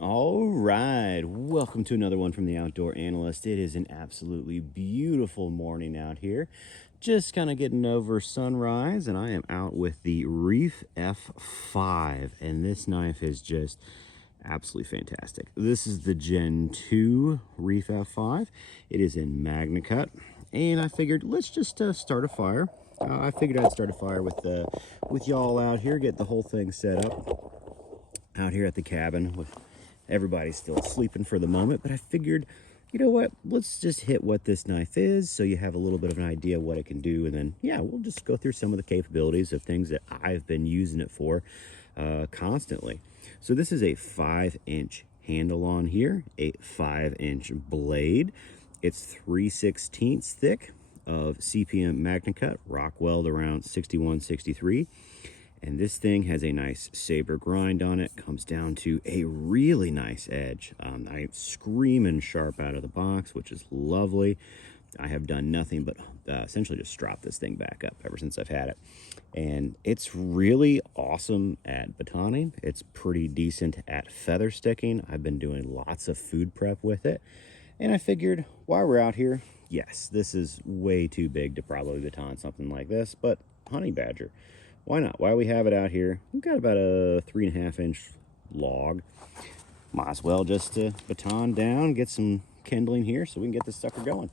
All right, welcome to another one from the Outdoor Analyst. It is an absolutely beautiful morning out here. Just kind of getting over sunrise, and I am out with the Reef F5, and this knife is just absolutely fantastic. This is the Gen 2 Reef F5. It is in Magnacut, and I figured let's just start a fire. I figured I'd start a fire with y'all out here, get the whole thing set up out here at the cabin. With everybody's still sleeping for the moment, but I figured, you know what, let's just hit what this knife is so you have a little bit of an idea what it can do, and then yeah, we'll just go through some of the capabilities of things that I've been using it for constantly. So this is a 5-inch handle on here, a 5-inch blade. It's 3/16 thick of CPM Magnacut, rock weld around 61, 63. And this thing has a nice saber grind on it, comes down to a really nice edge. I'm screaming sharp out of the box, which is lovely. I have done nothing but essentially just strop this thing back up ever since I've had it. And it's really awesome at batoning. It's pretty decent at feather sticking. I've been doing lots of food prep with it. And I figured while we're out here, yes, this is way too big to probably baton something like this, but honey badger, why not? While we have it out here, we've got about a 3.5-inch log. Might as well just baton down, get some kindling here so we can get this sucker going.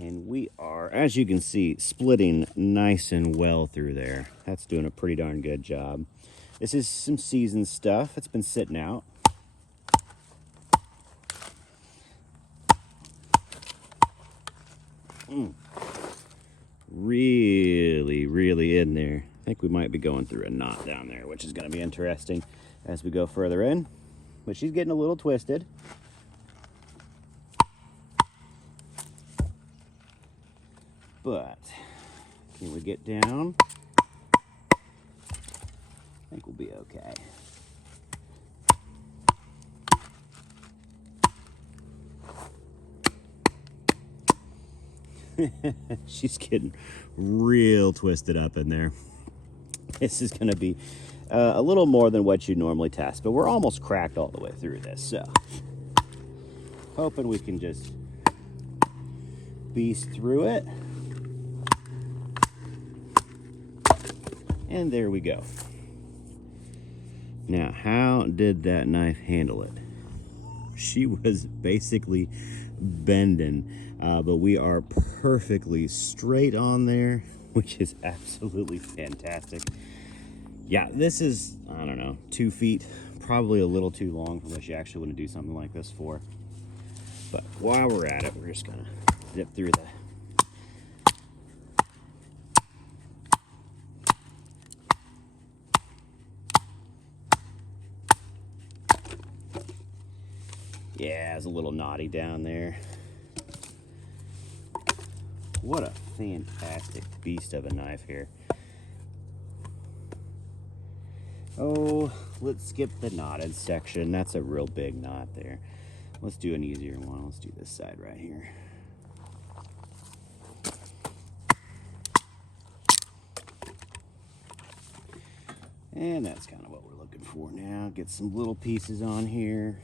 And we are, as you can see, splitting nice and well through there. That's doing a pretty darn good job. This is some seasoned stuff. It's been sitting out. Really in there. I think we might be going through a knot down there, which is going to be interesting as we go further in. But she's getting a little twisted. But can we get down? I think we'll be okay. She's getting real twisted up in there. This is going to be a little more than what you normally test, but we're almost cracked all the way through this, so hoping we can just beast through it. And there we go. Now, how did that knife handle it? She was basically bending, but we are perfectly straight on there, which is absolutely fantastic. Yeah, this is, I don't know, 2 feet, probably a little too long for what you actually want to do something like this for. But while we're at it, we're just gonna zip through the yeah, it's a little knotty down there. What a fantastic beast of a knife here. Oh, let's skip the knotted section. That's a real big knot there. Let's do an easier one. Let's do this side right here. And that's kind of what we're looking for now. Get some little pieces on here.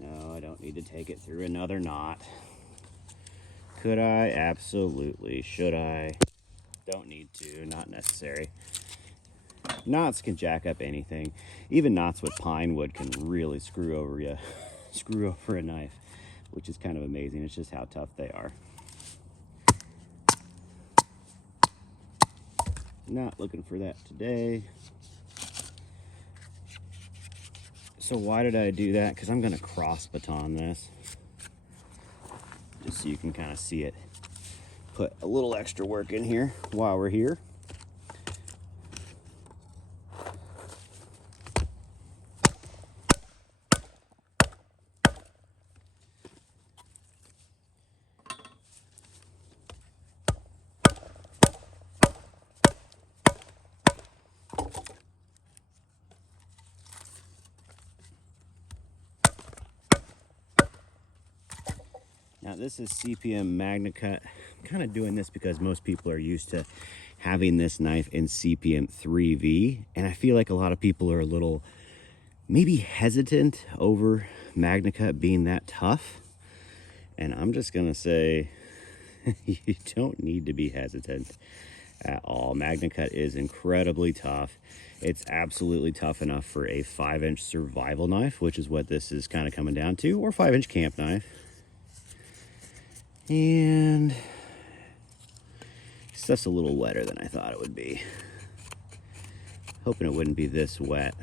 No, I don't need to take it through another knot. Could I? Absolutely. Should I? Don't need to. Not necessary. Knots can jack up anything. Even knots with pine wood can really screw over a knife, which is kind of amazing. It's just how tough they are. Not looking for that today. So why did I do that? Because I'm going to cross baton this, just so you can kind of see it. Put a little extra work in here while we're here. Now this is CPM Magnacut. I'm kind of doing this because most people are used to having this knife in CPM 3V, and I feel like a lot of people are a little maybe hesitant over Magnacut being that tough. And I'm just gonna say, you don't need to be hesitant at all. Magnacut is incredibly tough. It's absolutely tough enough for a 5-inch survival knife, which is what this is kind of coming down to, or 5-inch camp knife. And stuff's a little wetter than I thought it would be. Hoping it wouldn't be this wet.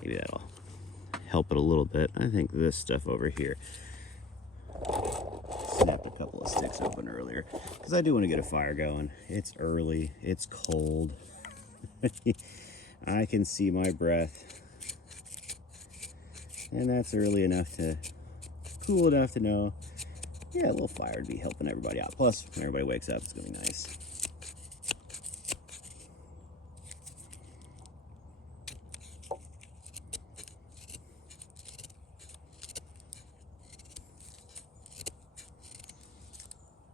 Maybe that'll help it a little bit. I think this stuff over here. Snapped a couple of sticks open earlier because I do want to get a fire going. It's early, it's cold. I can see my breath, and that's early enough to cool enough to know, yeah, a little fire would be helping everybody out. Plus, when everybody wakes up, it's gonna be nice. Oh,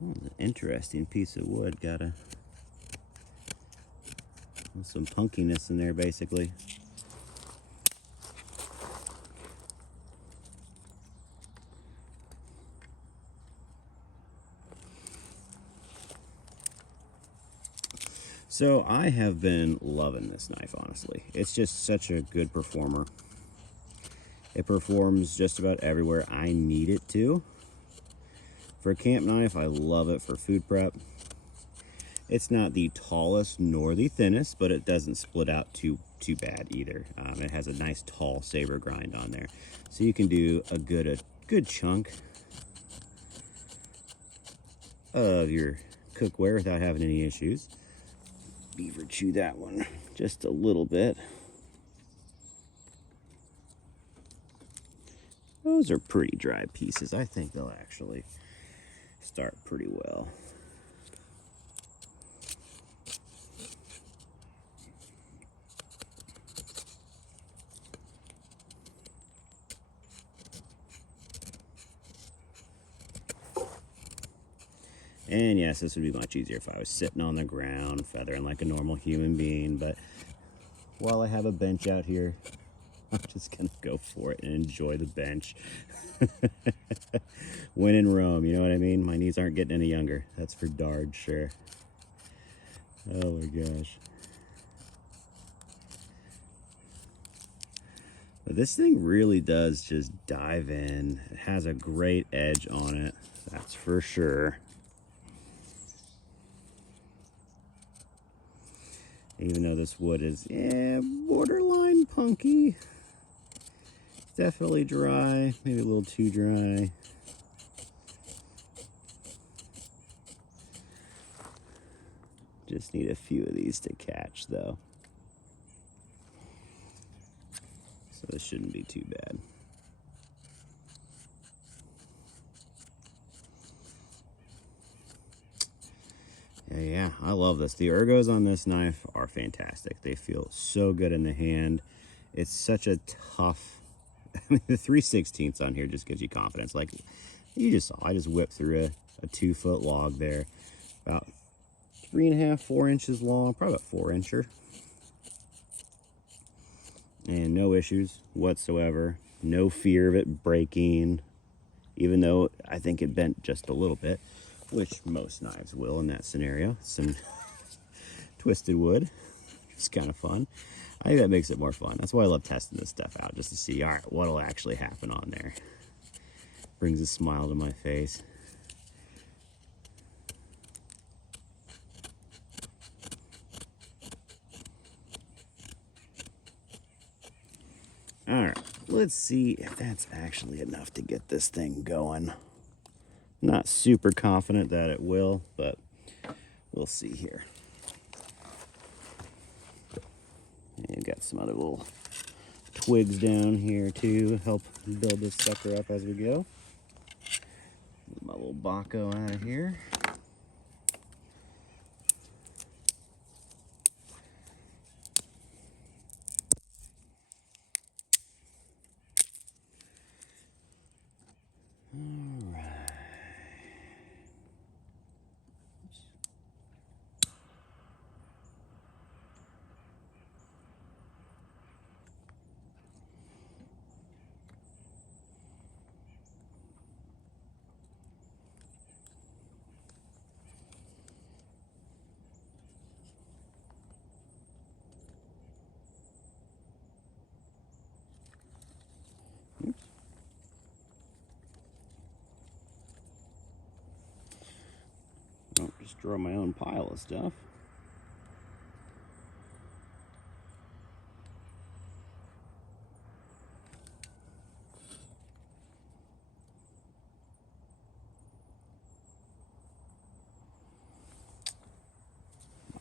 an interesting piece of wood. Got some punkiness in there, basically. So I have been loving this knife, honestly. It's just such a good performer. It performs just about everywhere I need it to. For a camp knife, I love it for food prep. It's not the tallest nor the thinnest, but it doesn't split out too bad either. It has a nice tall saber grind on there, so you can do a good chunk of your cookware without having any issues. Beaver chew that one just a little bit. Those are pretty dry pieces. I think they'll actually start pretty well. And yes, this would be much easier if I was sitting on the ground, feathering like a normal human being. But while I have a bench out here, I'm just gonna go for it and enjoy the bench. When in Rome, you know what I mean? My knees aren't getting any younger. That's for darn sure. Oh my gosh. But this thing really does just dive in. It has a great edge on it, that's for sure. Even though this wood is, yeah, borderline punky. Definitely dry, maybe a little too dry. Just need a few of these to catch though. So this shouldn't be too bad. Yeah, I love this. The ergos on this knife are fantastic. They feel so good in the hand. It's such a tough, I mean, the 3/16 on here just gives you confidence. Like you just saw, I just whipped through a 2-foot log there, about 3.5, 4 inches long, probably about 4-incher. And no issues whatsoever. No fear of it breaking, even though I think it bent just a little bit, which most knives will in that scenario. Some twisted wood. It's kind of fun. I think that makes it more fun. That's why I love testing this stuff out, just to see, all right, what'll actually happen on there. Brings a smile to my face. All right, let's see if that's actually enough to get this thing going. Not super confident that it will, but we'll see here. And got some other little twigs down here too, help build this sucker up as we go. Get my little Baco out of here. destroy my own pile of stuff.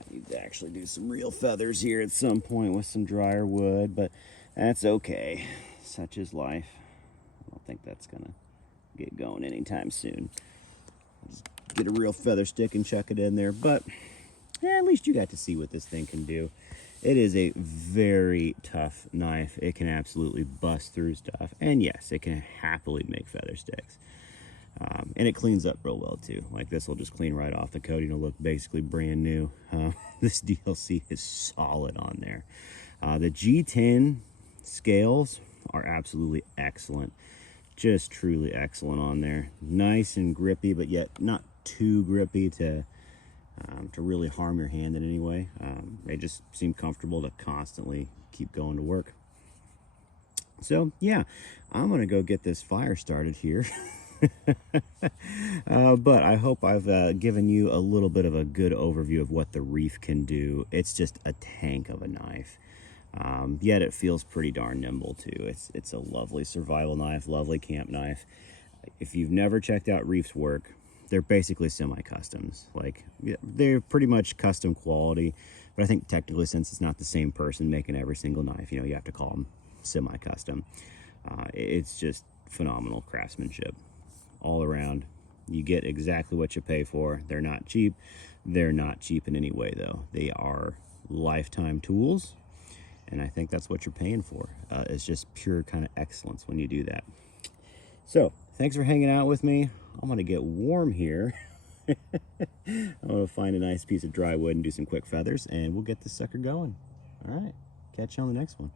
Need to actually do some real feathers here at some point with some drier wood, but that's okay. Such is life. I don't think that's gonna get going anytime soon. Just get a real feather stick and chuck it in there, but at least you got to see what this thing can do. It is a very tough knife. It can absolutely bust through stuff, and yes, it can happily make feather sticks. And it cleans up real well too. Like this will just clean right off. The coating will look basically brand new. This DLC is solid on there. The G10 scales are absolutely excellent. Just truly excellent on there. Nice and grippy, but yet not too grippy to really harm your hand in any way. They just seem comfortable to constantly keep going to work. So yeah, I'm gonna go get this fire started here. But I hope I've given you a little bit of a good overview of what the Reef can do. It's just a tank of a knife. Yet it feels pretty darn nimble too. It's a lovely survival knife, lovely camp knife. If you've never checked out Reef's work, they're basically semi-customs. Like, they're pretty much custom quality, but I think technically, since it's not the same person making every single knife, you know, you have to call them semi-custom. It's just phenomenal craftsmanship all around. You get exactly what you pay for. They're not cheap. They're not cheap in any way, though. They are lifetime tools, and I think that's what you're paying for. It's just pure kind of excellence when you do that. So thanks for hanging out with me. I'm gonna get warm here. I'm gonna find a nice piece of dry wood and do some quick feathers, and we'll get this sucker going. All right, catch you on the next one.